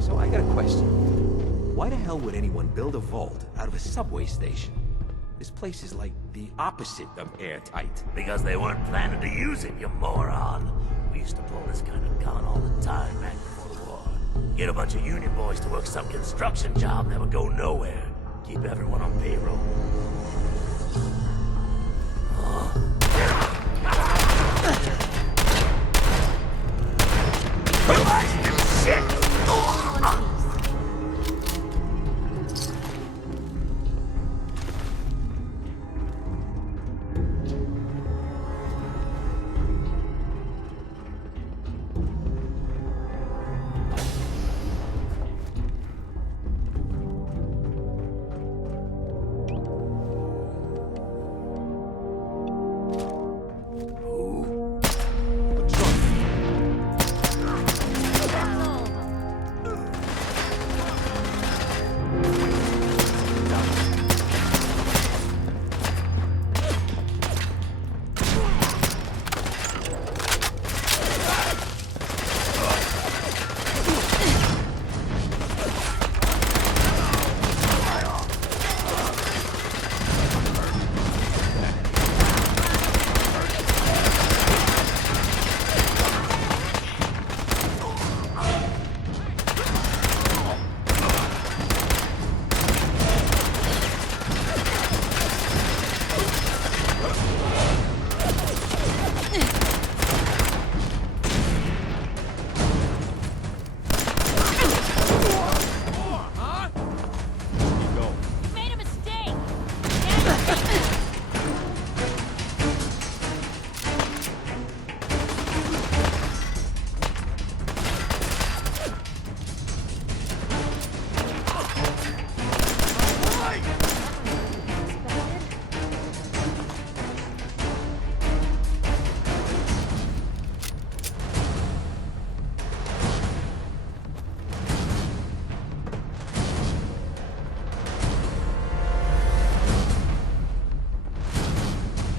So I got a question. Why the hell would anyone build a vault out of a subway station? This place is like the opposite of airtight. Because they weren't planning to use it, you moron. We used to pull this kind of gun all the time back before the war. Get a bunch of union boys to work some construction job that would go nowhere. Keep everyone on payroll. Shit!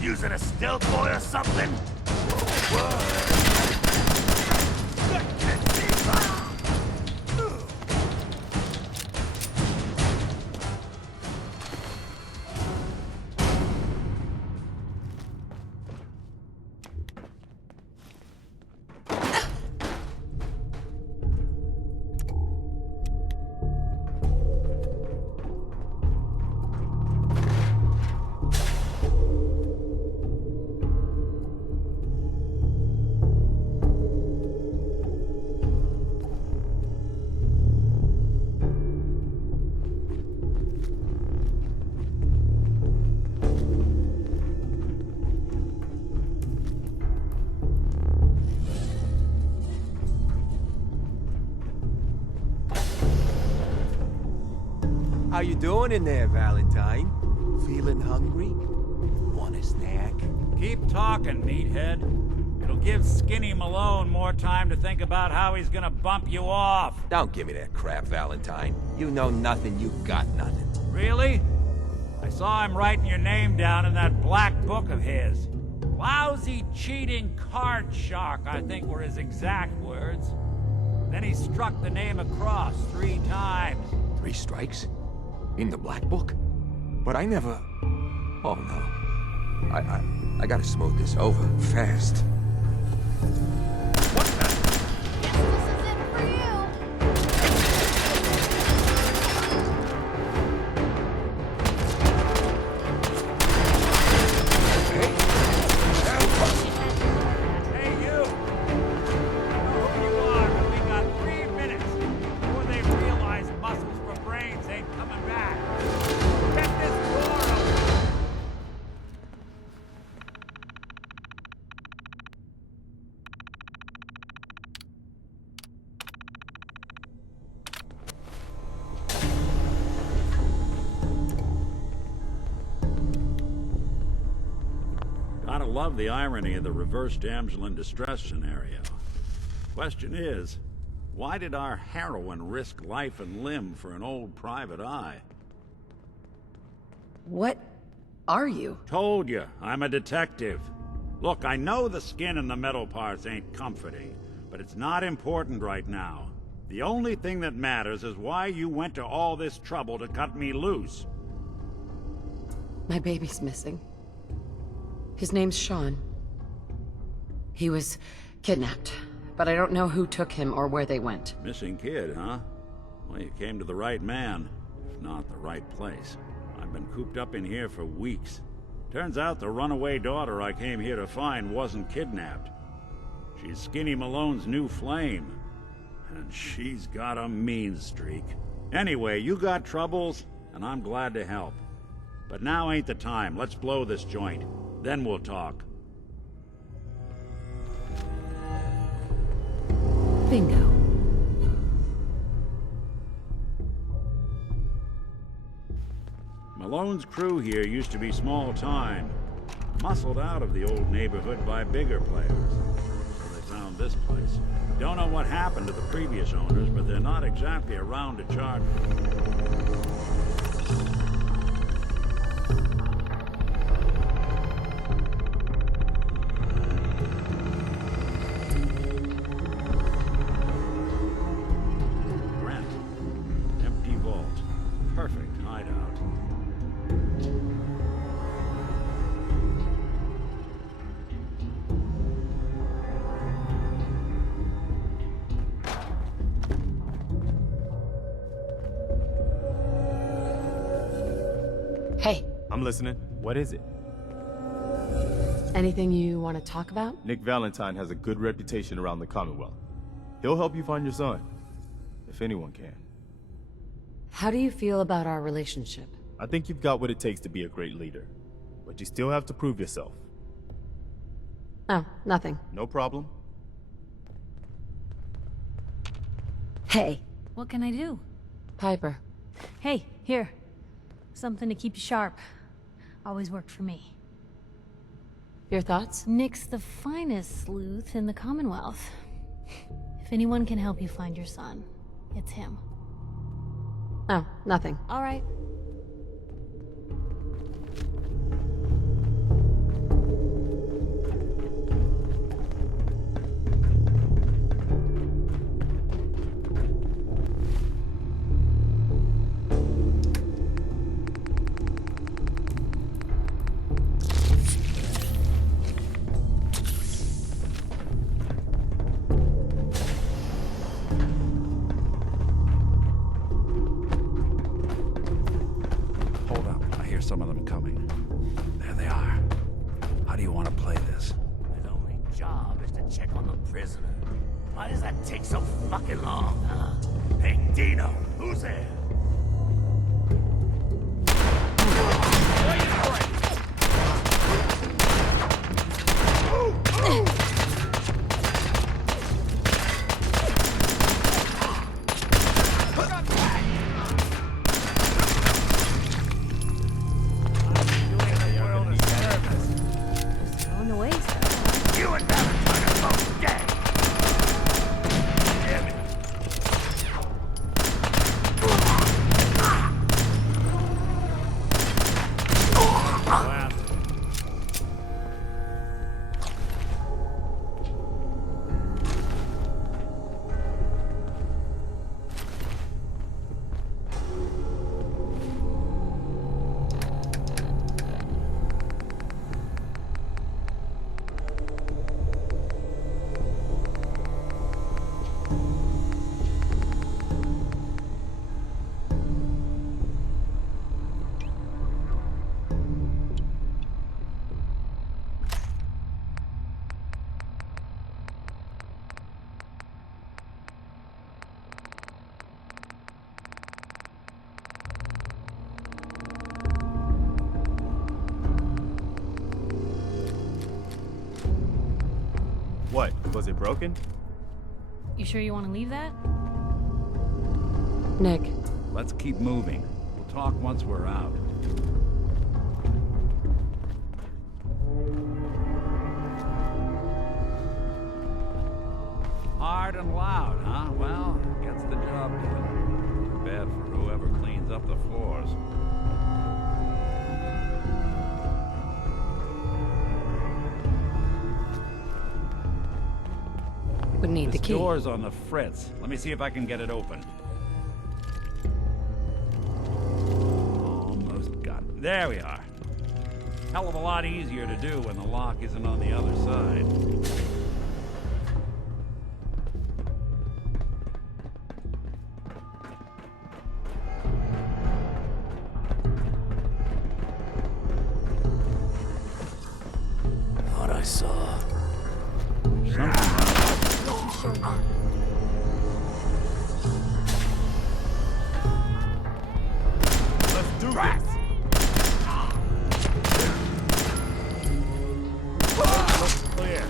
Using a stealth boy or something? How you doing in there, Valentine? Feeling hungry? Want a snack? Keep talking, meathead. It'll give Skinny Malone more time to think about how he's gonna bump you off. Don't give me that crap, Valentine. You know nothing, you got nothing. Really? I saw him writing your name down in that black book of his. Lousy, cheating card shark, I think were his exact words. Then he struck the name across 3 times. 3 strikes? In the black book? But I never... Oh no. I gotta smooth this over fast. Gotta love the irony of the reverse damsel in distress scenario. Question is, why did our heroine risk life and limb for an old private eye? What are you? Told you, I'm a detective. Look, I know the skin and the metal parts ain't comforting, but it's not important right now. The only thing that matters is why you went to all this trouble to cut me loose. My baby's missing. His name's Sean. He was kidnapped, but I don't know who took him or where they went. Missing kid, huh? Well, you came to the right man, if not the right place. I've been cooped up in here for weeks. Turns out the runaway daughter I came here to find wasn't kidnapped. She's Skinny Malone's new flame. And she's got a mean streak. Anyway, you got troubles, and I'm glad to help. But now ain't the time. Let's blow this joint. Then we'll talk. Bingo. Malone's crew here used to be small time. Muscled out of the old neighborhood by bigger players. So they found this place. Don't know what happened to the previous owners, but they're not exactly around to charge. Rent. Empty vault. Perfect hideout. Hey, I'm listening. What is it? anything you want to talk about? Nick Valentine has a good reputation around the Commonwealth. He'll help you find your son, if anyone can. How do you feel about our relationship? I think you've got what it takes to be a great leader, but you still have to prove yourself. Oh, nothing. No problem. Hey, What can I do? Piper. Hey, here. Something to keep you sharp. Always worked for me. Your thoughts? Nick's the finest sleuth in the Commonwealth. If anyone can help you find your son, it's him. Oh, nothing. All right. Hold up, I hear some of them coming. There they are. How do you want to play this? His only job is to check on the prisoner. Why does that take so fucking long, huh? Hey, Dino, who's there? On the way, sir. You and Valentine are both dead. Damn it. What? Was it broken? You sure you want to leave that? Nick, Let's keep moving. We'll talk once we're out. Hard and loud, huh? Well, gets the job done. Too bad for whoever cleans up the floors. we need the This key? door's on the fritz. Let me see if I can get it open. Almost got it. There we are. Hell of a lot easier to do when the lock isn't on the other side. Thought I saw. Let's do this! Looks clear.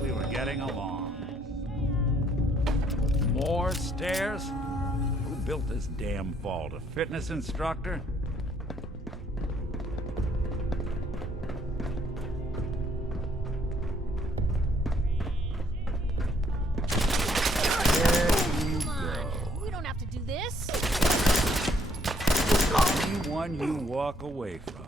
We were getting along. More stairs? Who built this damn vault? A fitness instructor? Come on, we don't have to do this. Only one you walk away from.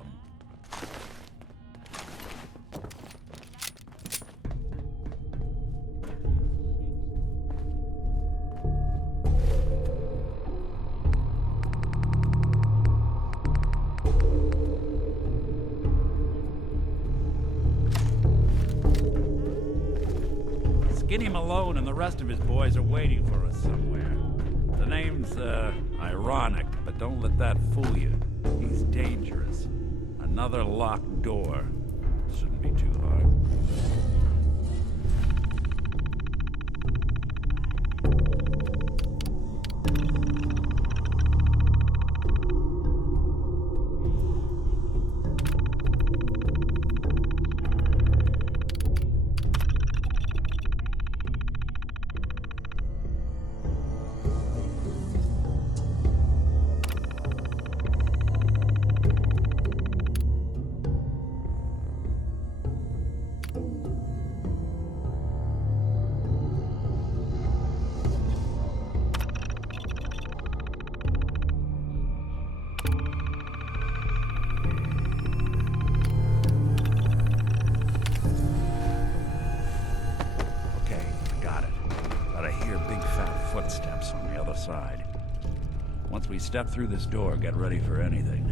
Skinny Malone and the rest of his boys are waiting for us somewhere. The name's, ironic, but don't let that fool you. He's dangerous. Another locked door. Shouldn't be too hard. Footsteps on the other side. Once we step through this door, get ready for anything.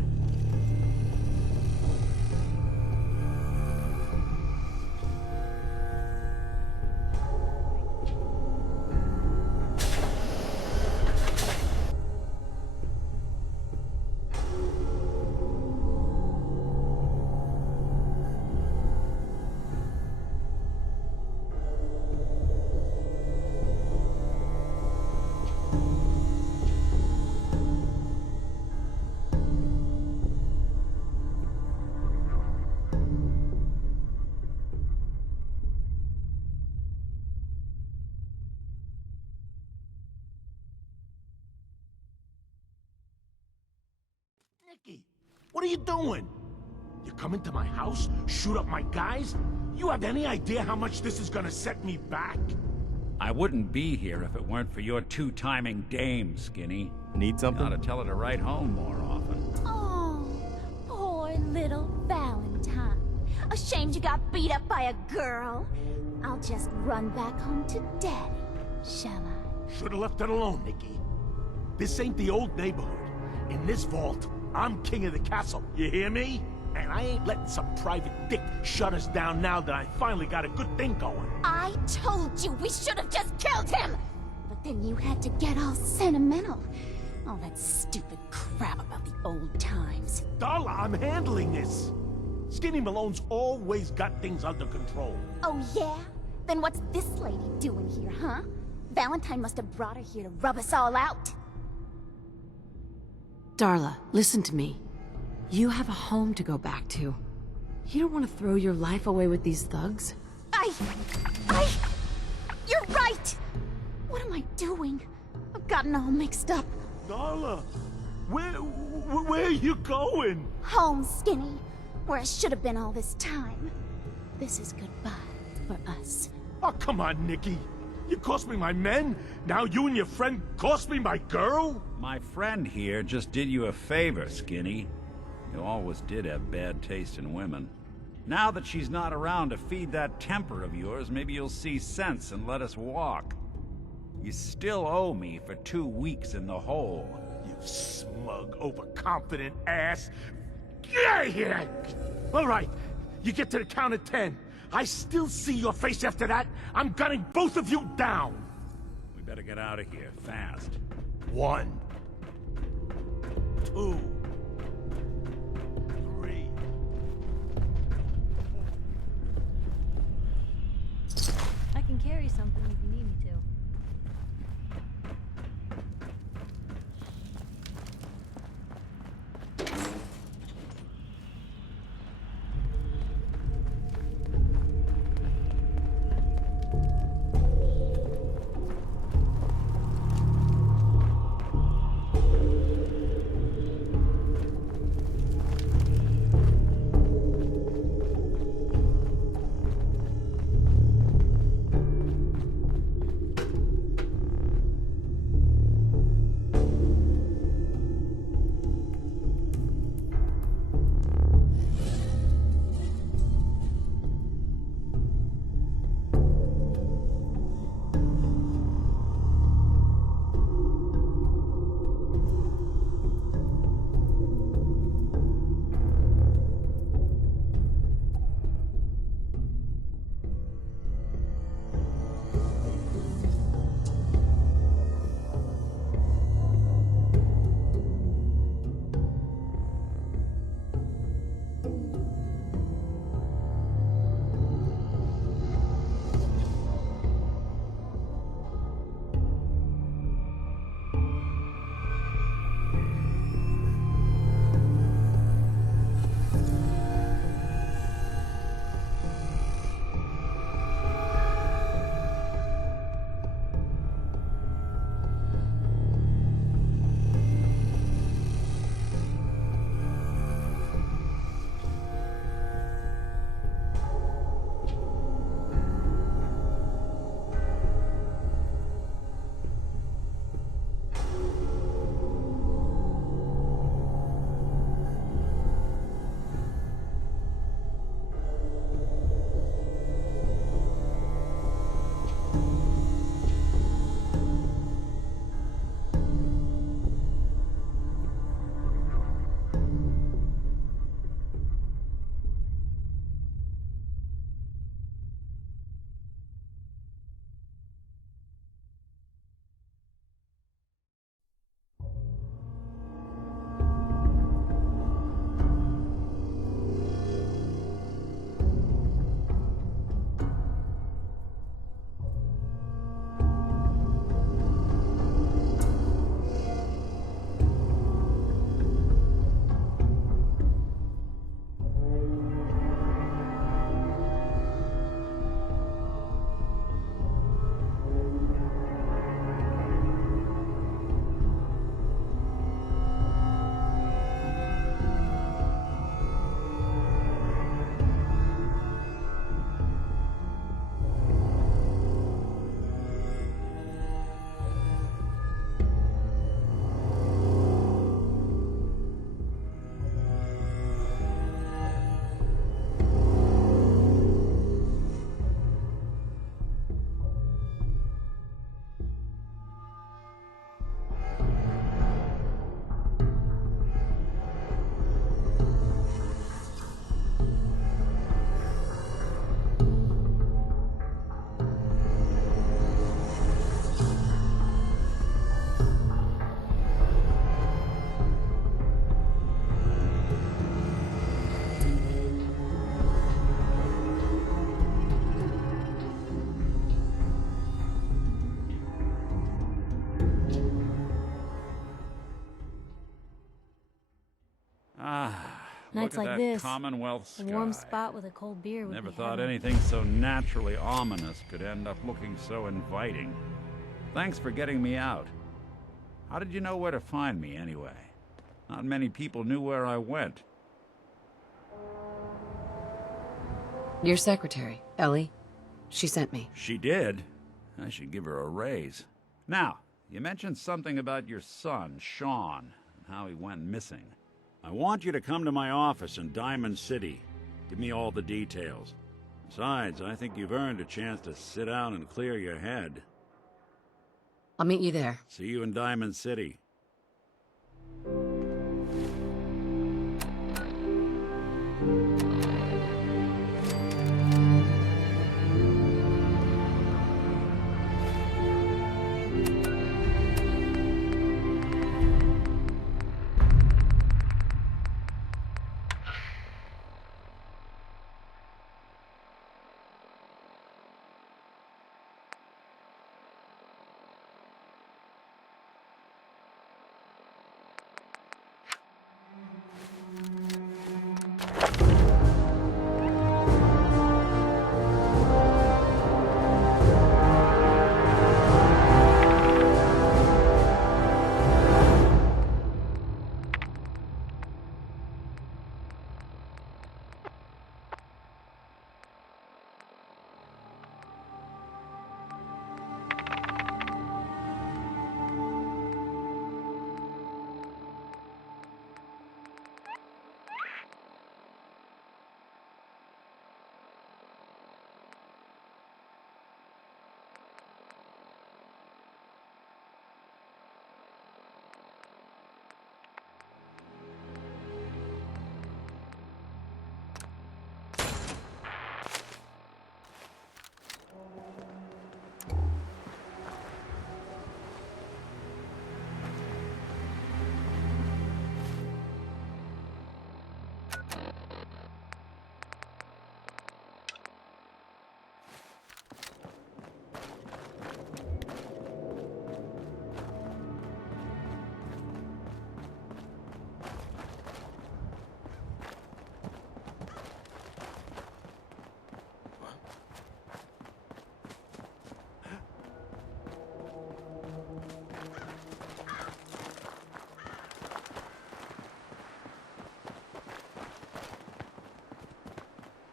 Nicky, what are you doing? You come into my house, shoot up my guys? You have any idea how much this is gonna set me back? I wouldn't be here if it weren't for your two-timing dame, Skinny. Need You something? ought to tell her to write home more often. Oh, poor little Valentine. Ashamed you got beat up by a girl? I'll just run back home to Daddy, shall I? Should've left it alone, Nicky. This ain't the old neighborhood. In this vault, I'm king of the castle. You hear me? And I ain't letting some private dick shut us down now that I finally got a good thing going. I told you we should have just killed him! But then you had to get all sentimental. All that stupid crap about the old times. Darla, I'm handling this. Skinny Malone's always got things under control. Oh yeah? Then what's this lady doing here, huh? Valentine must have brought her here to rub us all out. Darla, listen to me. You have a home to go back to. You don't want to throw your life away with these thugs? You're right! What am I doing? I've gotten all mixed up. Darla, Where are you going? Home, Skinny. Where I should have been all this time. This is goodbye for us. Oh, come on, Nikki. You cost me my men, now you and your friend cost me my girl? My friend here just did you a favor, Skinny. You always did have bad taste in women. Now that she's not around to feed that temper of yours, maybe you'll see sense and let us walk. You still owe me for 2 weeks in the hole. You smug, overconfident ass. Get out of here! All right, you get to the count of 10. I still see your face after that. I'm gunning both of you down. We better get out of here, fast. 1, 2, 3. I can carry something if you need me to. Nights Look at like that this, Commonwealth a warm sky. spot with a cold beer would Never be thought heaven. anything so naturally ominous could end up looking so inviting. Thanks for getting me out. How did you know where to find me, anyway? Not many people knew where I went. Your secretary, Ellie. She sent me. She did? I should give her a raise. Now, you mentioned something about your son, Sean, and how he went missing. I want you to come to my office in Diamond City. Give me all the details. Besides, I think you've earned a chance to sit down and clear your head. I'll meet you there. See you in Diamond City.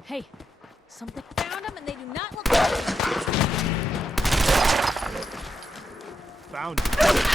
Hey, something found them and they do not look like Found it.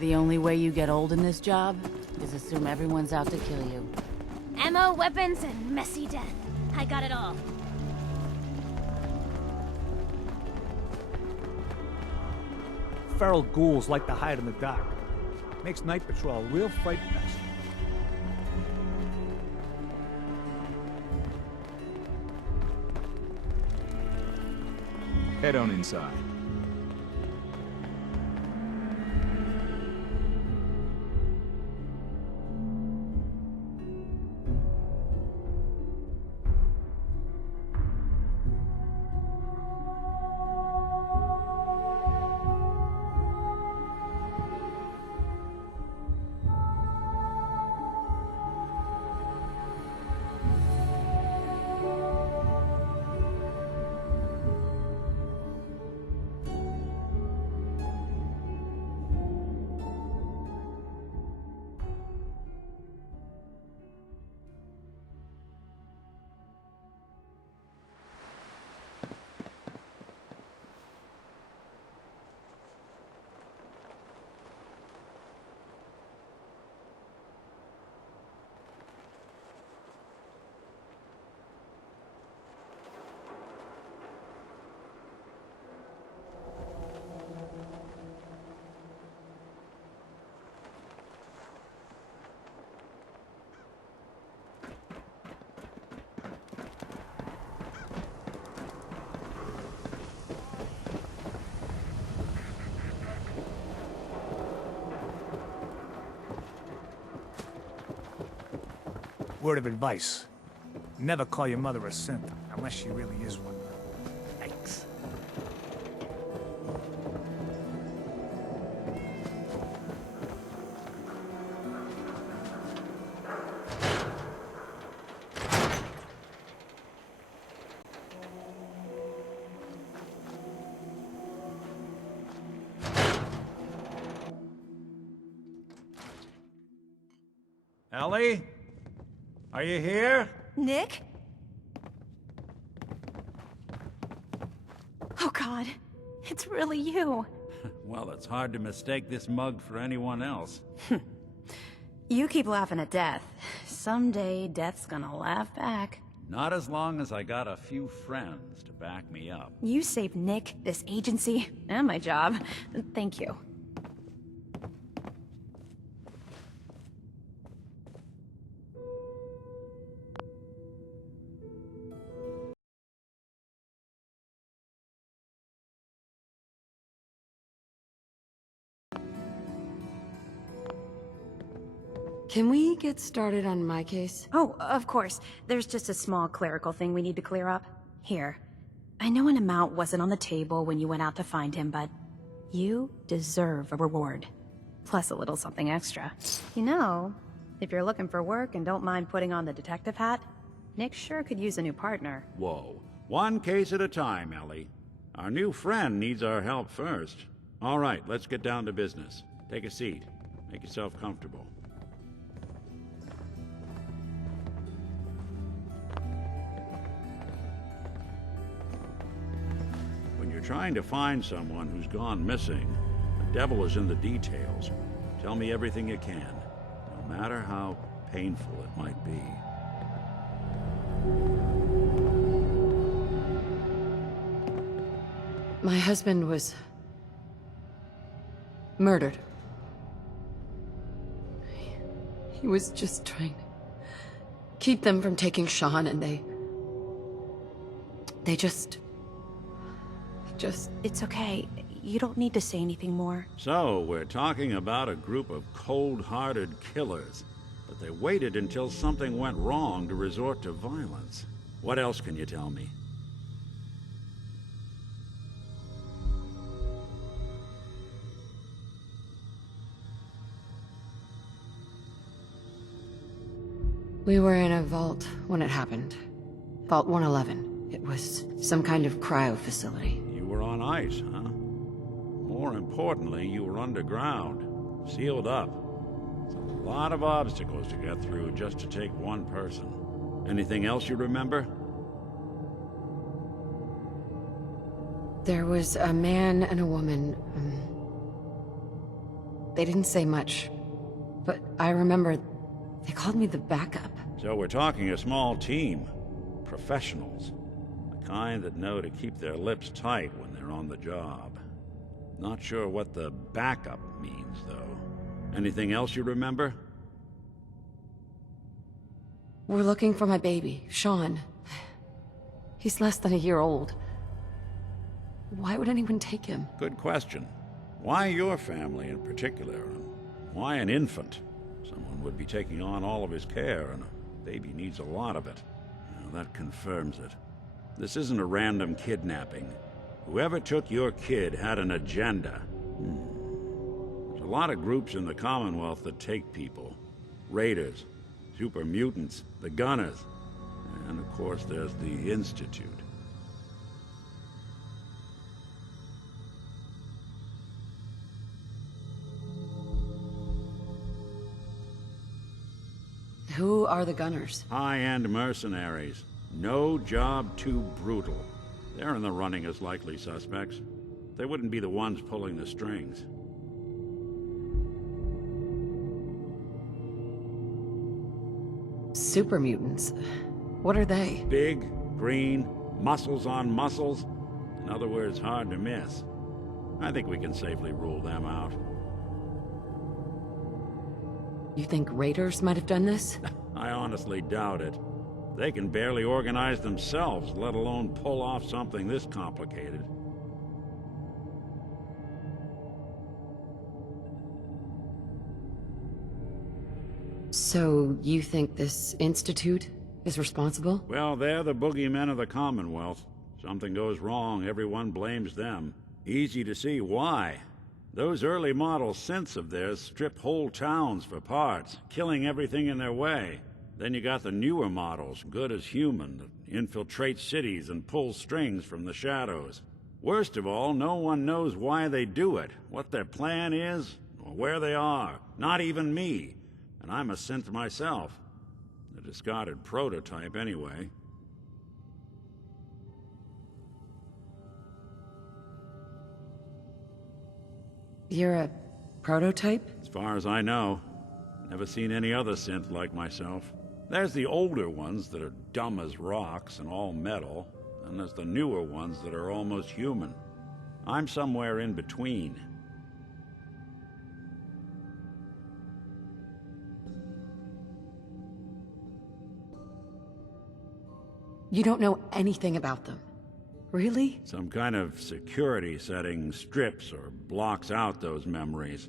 The only way you get old in this job is assume everyone's out to kill you. Ammo, weapons, and messy death. I got it all. Feral ghouls like to hide in the dark. Makes night patrol a real fright fest. Head on inside. Word of advice. Never call your mother a simp, unless she really is one. Thanks. Ellie? Are you here? Nick? Oh God, it's really you. Well, it's hard to mistake this mug for anyone else. You keep laughing at death. Someday, death's gonna laugh back. Not as long as I got a few friends to back me up. You saved Nick, this agency. And my job. Thank you. Can we get started on my case? Oh, of course. There's just a small clerical thing we need to clear up. Here. I know an amount wasn't on the table when you went out to find him, but you deserve a reward. Plus a little something extra. You know, if you're looking for work and don't mind putting on the detective hat, Nick sure could use a new partner. Whoa. One case at a time, Ellie. Our new friend needs our help first. All right, let's get down to business. Take a seat. Make yourself comfortable. When you're trying to find someone who's gone missing, the devil is in the details. Tell me everything you can, no matter how painful it might be. My husband was murdered. He was just trying to keep them from taking Sean, and they just... It's okay. You don't need to say anything more. So, we're talking about a group of cold-hearted killers, but they waited until something went wrong to resort to violence. What else can you tell me? We were in a vault when it happened. Vault 111. It was some kind of cryo facility. You were on ice, huh? More importantly, you were underground, sealed up. It's a lot of obstacles to get through just to take one person. Anything else you remember? There was a man and a woman. They didn't say much, but I remember they called me the backup. So we're talking a small team. Professionals. The kind that know to keep their lips tight when they're on the job. Not sure what the backup means, though. Anything else you remember? We're looking for my baby, Sean. He's less than a year old. Why would anyone take him? Good question. Why your family in particular? And why an infant? Someone would be taking on all of his care, and a baby needs a lot of it. Well, that confirms it. This isn't a random kidnapping. Whoever took your kid had an agenda. There's a lot of groups in the Commonwealth that take people. Raiders, super mutants, the Gunners, and of course there's the Institute. Who are the Gunners? High-end mercenaries. No job too brutal. They're in the running as likely suspects. They wouldn't be the ones pulling the strings. Super mutants. What are they? Big, green, muscles on muscles. In other words, hard to miss. I think we can safely rule them out. You think raiders might have done this? I honestly doubt it. They can barely organize themselves, let alone pull off something this complicated. So, you think this Institute is responsible? Well, they're the boogeymen of the Commonwealth. Something goes wrong, everyone blames them. Easy to see why. Those early model synths of theirs strip whole towns for parts, killing everything in their way. Then you got the newer models, good as human, that infiltrate cities and pull strings from the shadows. Worst of all, no one knows why they do it, what their plan is, or where they are. Not even me. And I'm a synth myself. A discarded prototype, anyway. You're a prototype? As far as I know. Never seen any other synth like myself. There's the older ones that are dumb as rocks and all metal, and there's the newer ones that are almost human. I'm somewhere in between. You don't know anything about them. Really? Some kind of security setting strips or blocks out those memories.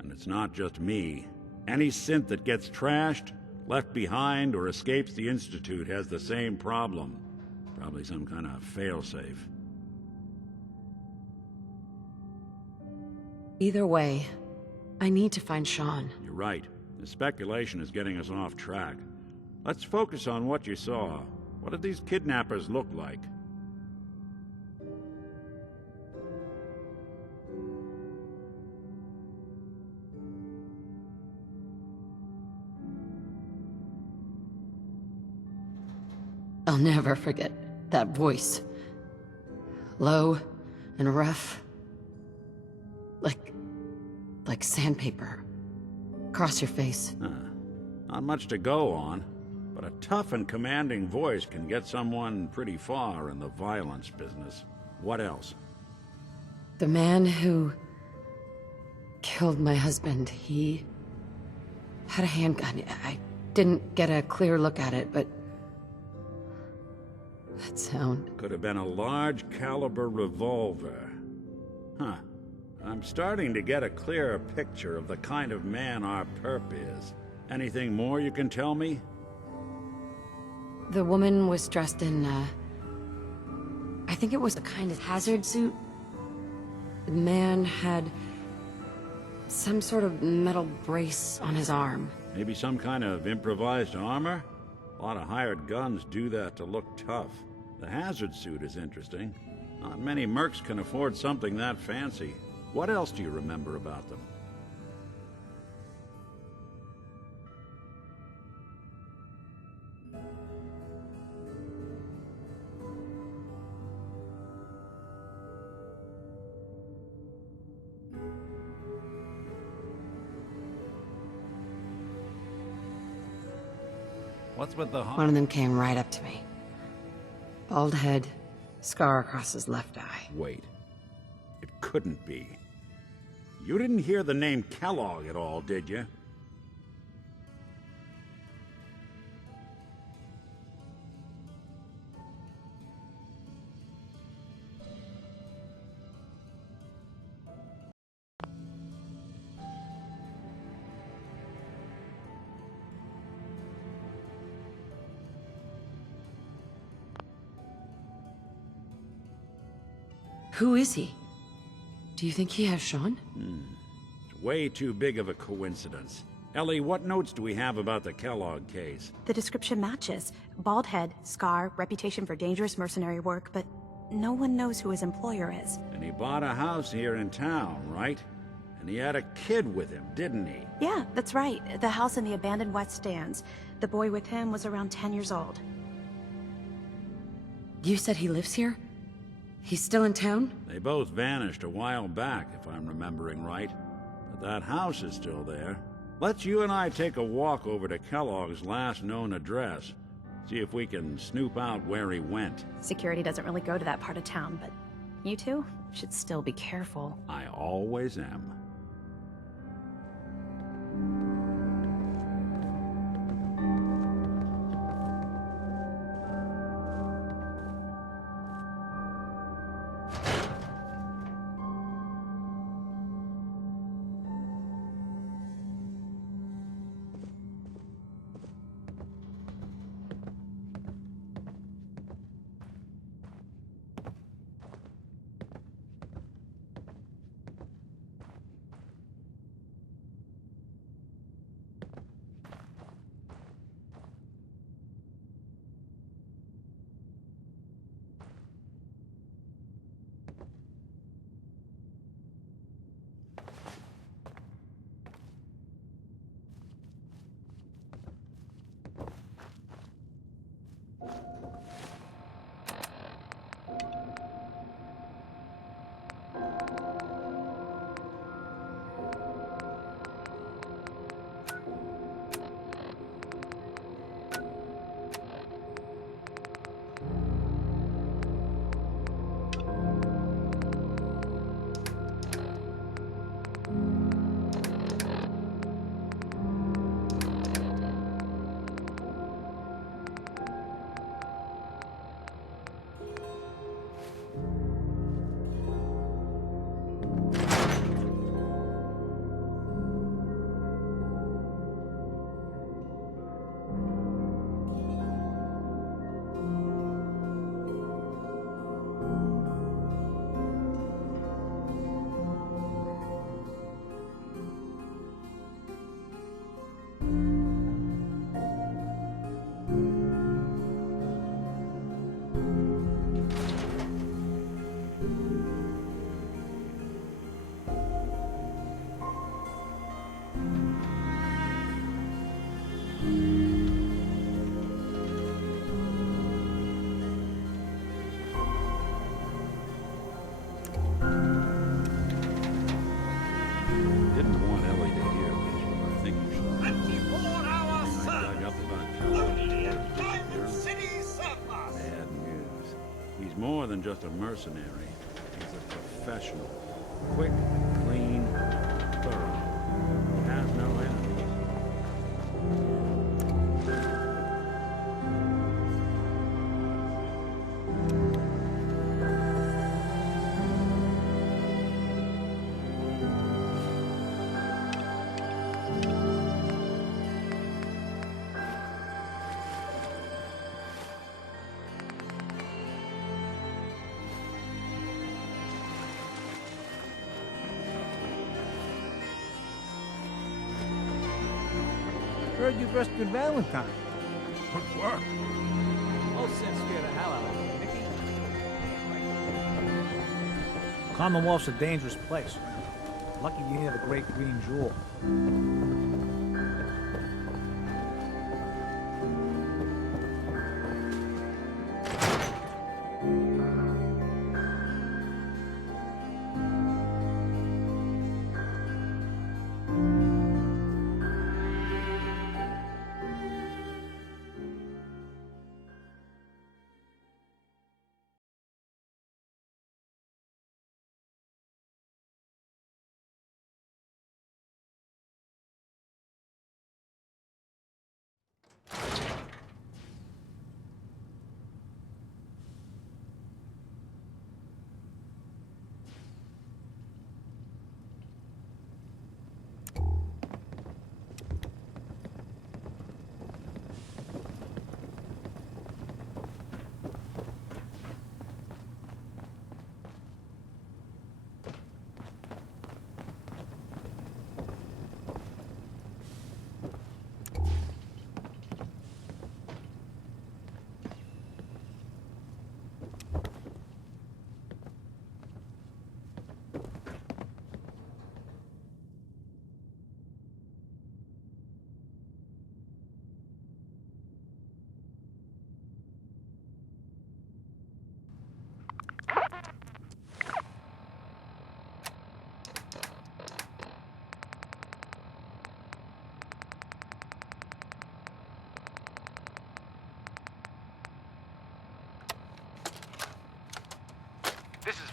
And it's not just me. Any synth that gets trashed, left behind, or escapes the Institute has the same problem. Probably some kind of failsafe. Either way, I need to find Sean. You're right. The speculation is getting us off track. Let's focus on what you saw. What did these kidnappers look like? I'll never forget that voice. Low and rough. Like sandpaper. Across your face. Not much to go on, but a tough and commanding voice can get someone pretty far in the violence business. What else? The man who killed my husband, he had a handgun. I didn't get a clear look at it, but that sound. Could have been a large caliber revolver. Huh. I'm starting to get a clearer picture of the kind of man our perp is. Anything more you can tell me? The woman was dressed in, I think it was a kind of hazard suit. The man had some sort of metal brace on his arm. Maybe some kind of improvised armor? A lot of hired guns do that to look tough. The hazard suit is interesting. Not many mercs can afford something that fancy. What else do you remember about them? What's with the... One of them came right up to me. Bald head, scar across his left eye. Wait. It couldn't be. You didn't hear the name Kellogg at all, did you? Who is he? Do you think he has Sean? It's way too big of a coincidence. Ellie, what notes do we have about the Kellogg case? The description matches. Bald head, scar, reputation for dangerous mercenary work, but no one knows who his employer is. And he bought a house here in town, right? And he had a kid with him, didn't he? Yeah, that's right. The house in the abandoned West Stands. The boy with him was around 10 years old. You said he lives here? He's still in town? They both vanished a while back, if I'm remembering right. But that house is still there. Let's you and I take a walk over to Kellogg's last known address. See if we can snoop out where he went. Security doesn't really go to that part of town, but you two should still be careful. I always am. More than just a mercenary. He's a professional. Quick, clean, thorough. He has no enemies. Heard you rescued Valentine. Good work. Oh, Sin scared the hell out of me. Nicky? Commonwealth's a dangerous place. Lucky you near the Great Green Jewel.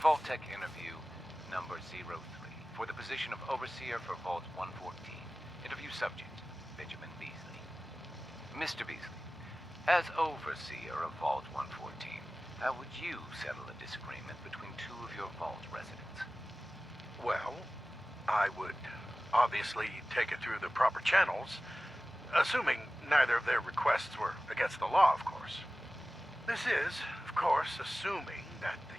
Vault-Tec interview number 03 for the position of Overseer for Vault 114. Interview subject, Benjamin Beasley. Mr. Beasley, as Overseer of Vault 114, how would you settle a disagreement between two of your Vault residents? Well, I would obviously take it through the proper channels, assuming neither of their requests were against the law, of course. This is, of course, assuming that the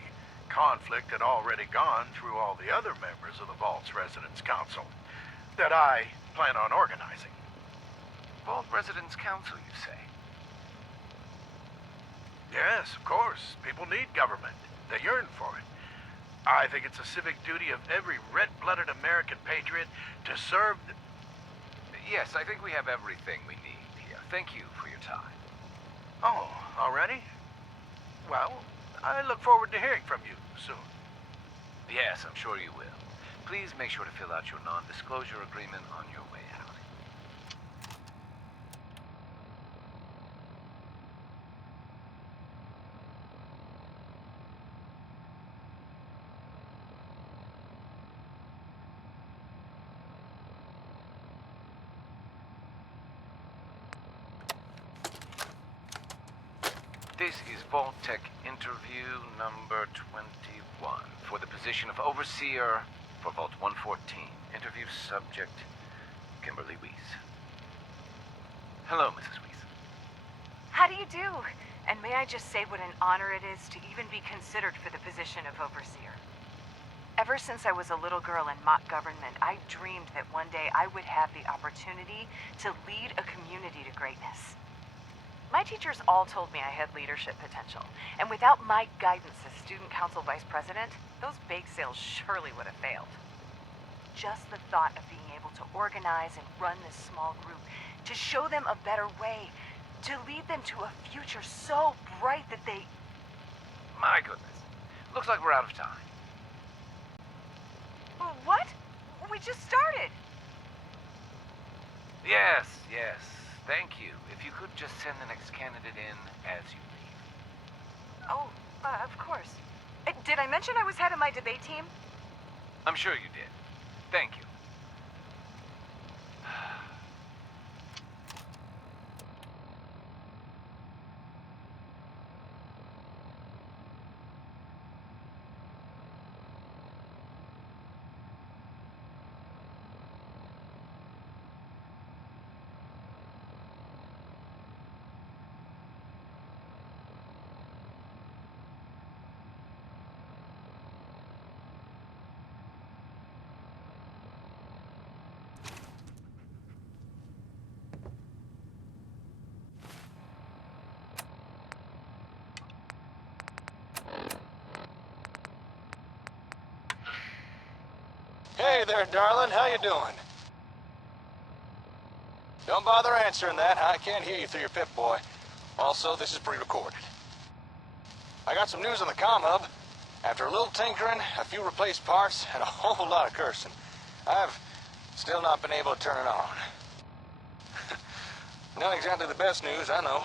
conflict had already gone through all the other members of the Vault's Residence Council that I plan on organizing. Vault Residence Council, you say? Yes, of course. People need government. They yearn for it. I think it's a civic duty of every red-blooded American patriot to serve the... Yes, I think we have everything we need here. Thank you for your time. Oh, already? Well, I look forward to hearing from you soon. Yes, I'm sure you will. Please make sure to fill out your non-disclosure agreement on your way out. This is Vault-Tec interview number 21 for the position of Overseer for Vault 114. Interview subject, Kimberly Weiss. Hello, Mrs. Weiss. How do you do? And may I just say what an honor it is to even be considered for the position of Overseer. Ever since I was a little girl in mock government, I dreamed that one day I would have the opportunity to lead a community to greatness. My teachers all told me I had leadership potential, and without my guidance as student council vice president, those bake sales surely would have failed. Just the thought of being able to organize and run this small group, to show them a better way, to lead them to a future so bright that they... My goodness. Looks like we're out of time. What? We just started! Yes, yes. Thank you. If you could just send the next candidate in as you leave. Oh, of course. Did I mention I was head of my debate team? I'm sure you did. Thank you. Hey there, darling. How you doing? Don't bother answering that. I can't hear you through your Pip-Boy. Also, this is pre-recorded. I got some news on the comm hub. After a little tinkering, a few replaced parts, and a whole lot of cursing, I've still not been able to turn it on. Not exactly the best news, I know.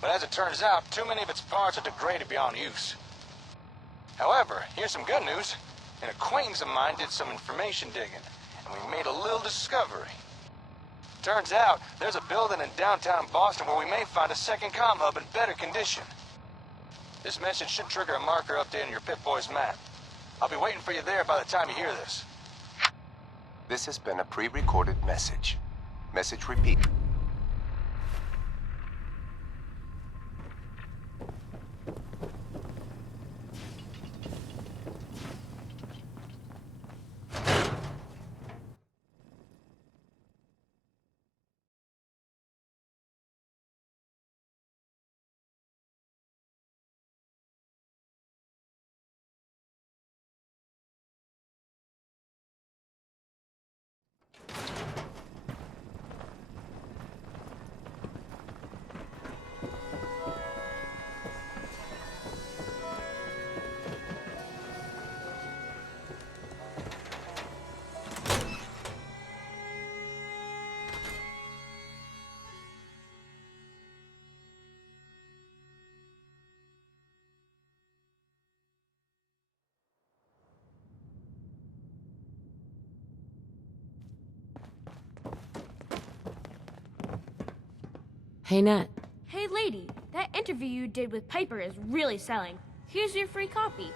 But as it turns out, too many of its parts are degraded beyond use. However, here's some good news. An acquaintance of mine did some information digging, and we made a little discovery. Turns out, there's a building in downtown Boston where we may find a second comm hub in better condition. This message should trigger a marker update on your Pip-Boy's map. I'll be waiting for you there by the time you hear this. This has been a pre-recorded message. Message repeat. Hey, Nat. Hey, lady, that interview you did with Piper is really selling. Here's your free copy.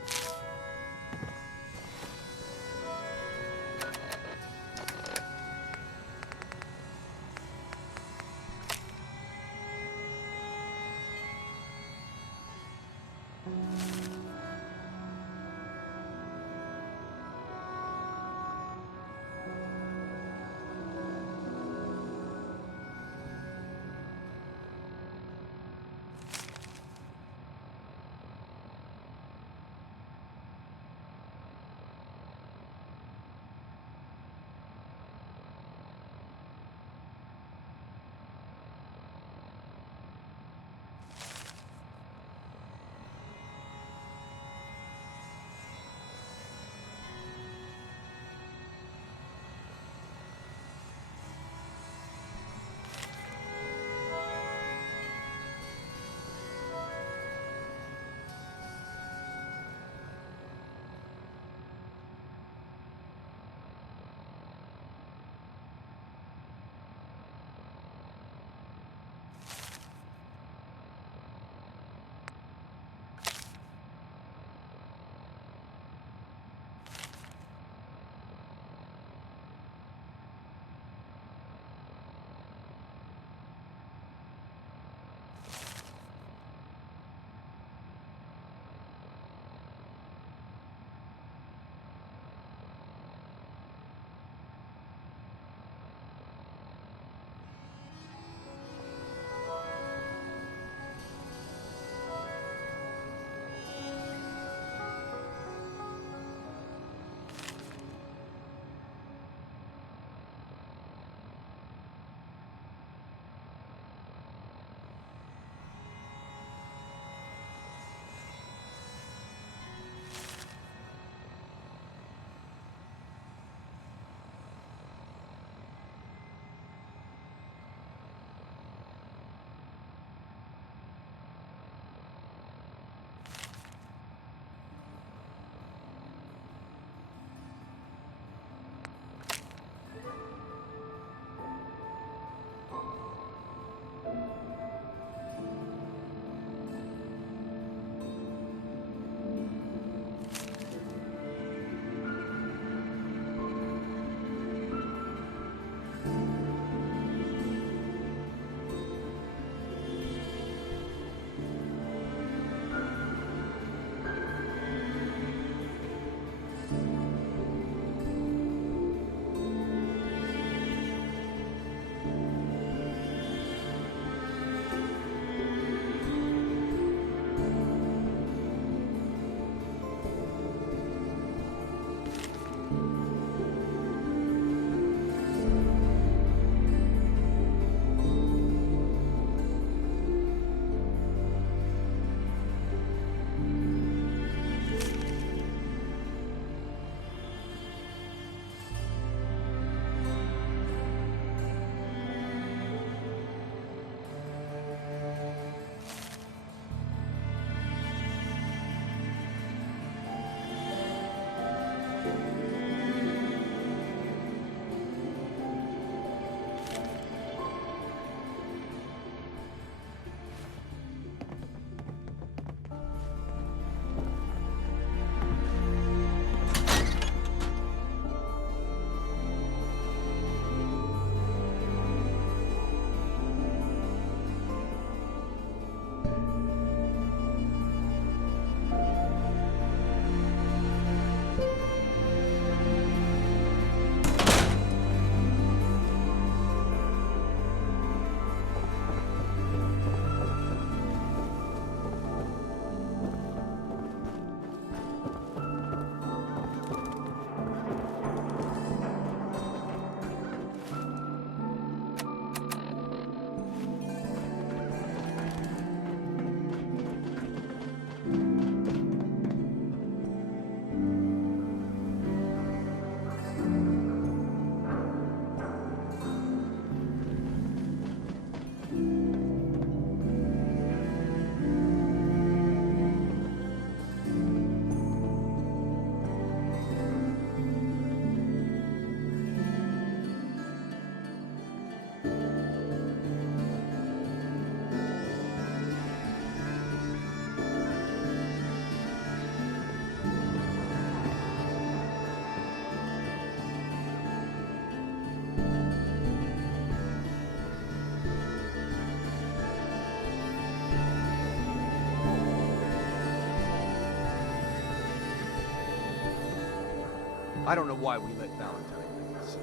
I don't know why we let Valentine leave the city.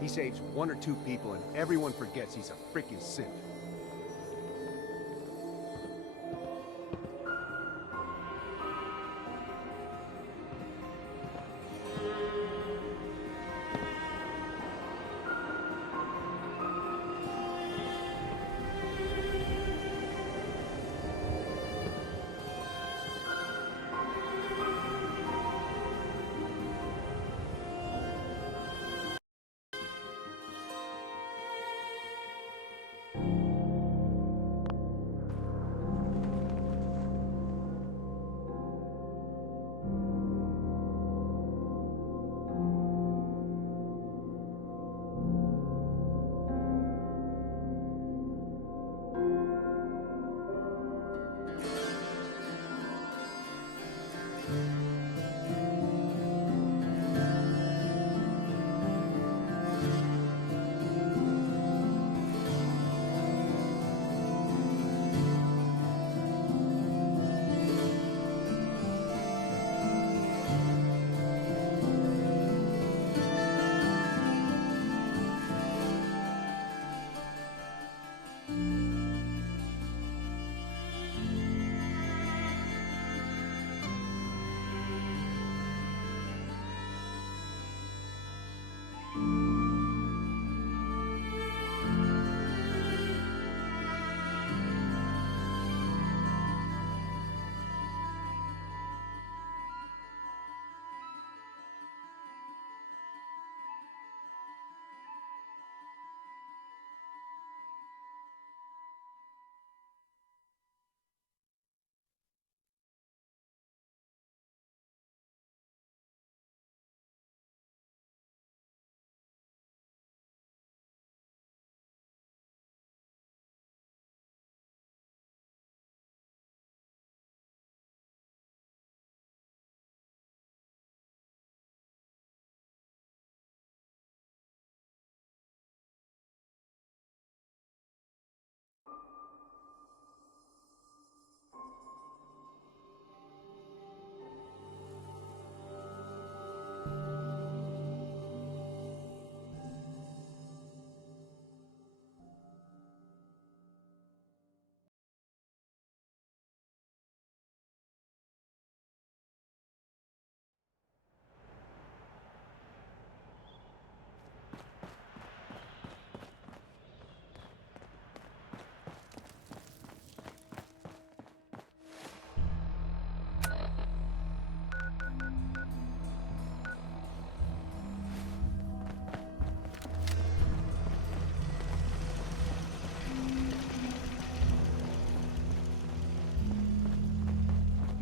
He saves 1 or 2 people and everyone forgets he's a freaking synth.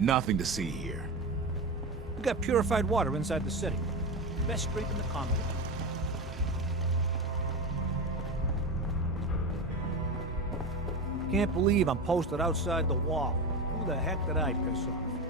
Nothing to see here. We got purified water inside the city. Best street in the Commonwealth. Can't believe I'm posted outside the wall. Who the heck did I piss off?